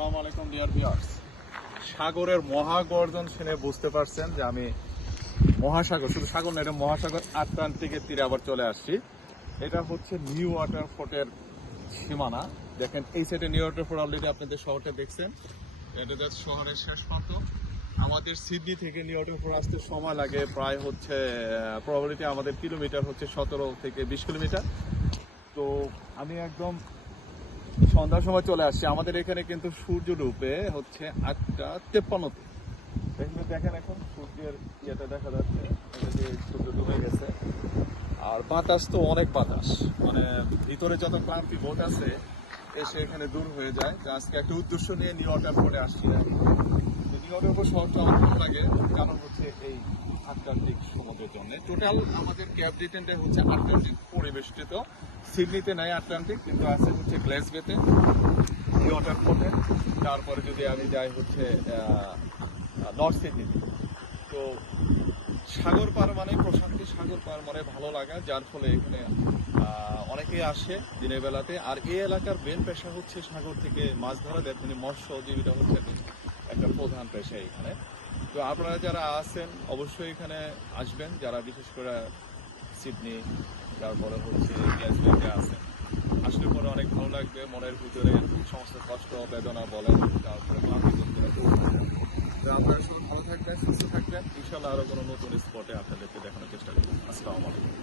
আসসালামু আলাইকুম dear viewers. সাগরের মহাগর্জন শুনে বুঝতে পারছেন যে আমি মহাসাগর, শুধু সাগর না, এটা মহাসাগর আটলান্টিকের তীরে আবার চলে আসছি। এটা হচ্ছে নিউ ওয়াটার ফোর্টের সীমানা। দেখেন এই সাইডে নিউ ওয়াটার ফোর্ট অলরেডি আপনাদের শহরটা দেখছেন, এটা জাস্ট শহরের শেষ প্রান্ত। আমাদের সিডনি থেকে নিউ ওয়াটার ফোর্ট আসতে সময় লাগে প্রায় হচ্ছে প্রবাবিলিটি আমাদের কিলোমিটার হচ্ছে 17 থেকে 20 কিলোমিটার। তো আমি একদম সন্ধ্যার সময় চলে আসছি। আমাদের এখানে কিন্তু সূর্য ডুবে হচ্ছে 8:53-তে। দেখেন এখন সূর্যের ইয়েটা দেখা যাচ্ছে, এটা যে সূর্য ডুবে গেছে। আর বাতাস তো অনেক বাতাস, মানে ভিতরে যত ক্লান্তি বোধ আছে এসে এখানে দূর হয়ে যায়। তো আজকে একটা উদ্দেশ্য নিয়ে নিউ ওয়াটার ফোর্টে আসছি। নিউ ওয়াটার ফোর্ট শহরটা আমার ভালো লাগে, কারণ হচ্ছে এই আটলান্টিক সমুদ্রের জন্য। টোটাল আমাদের ক্যাপ ব্রিটেনটাই হচ্ছে আটলান্টিক পরিবেষ্টিত। সিডনিতে নাই আটলান্টিক, কিন্তু আছে হচ্ছে গ্লাসগোতে নিউ ওয়াটার ফোর্টে। তারপরে যদি আমি যাই হচ্ছে নর্থ সিডনিতে। তো সাগর পার মানে প্রশান্তি, সাগর পার মানে ভালো লাগা, যার ফলে এখানে অনেকেই আসে দিনের বেলাতে। আর এই এলাকার মেন পেশা হচ্ছে সাগর থেকে মাছ ধরা। দেখুন মৎস্যজীবীটা হচ্ছে একটা প্রধান পেশা এখানে। তো আপনারা যারা আছেন অবশ্যই এখানে আসবেন, যারা বিশেষ করে সিডনি তারপরে হচ্ছে গ্লাসগোতে আছেন। আসলে পরে অনেক ভালো লাগবে, মনের ভিতরে সমস্ত কষ্ট বেদনা বলেন, তারপরে ক্লান্তি দূর করে। তো আপনারা শুধু ভালো থাকবেন, সুস্থ থাকবেন। ইনশাল্লাহ আরো কোনো নতুন স্পটে আপনাদেরকে দেখানোর চেষ্টা করবেন। আসসালামু আলাইকুম।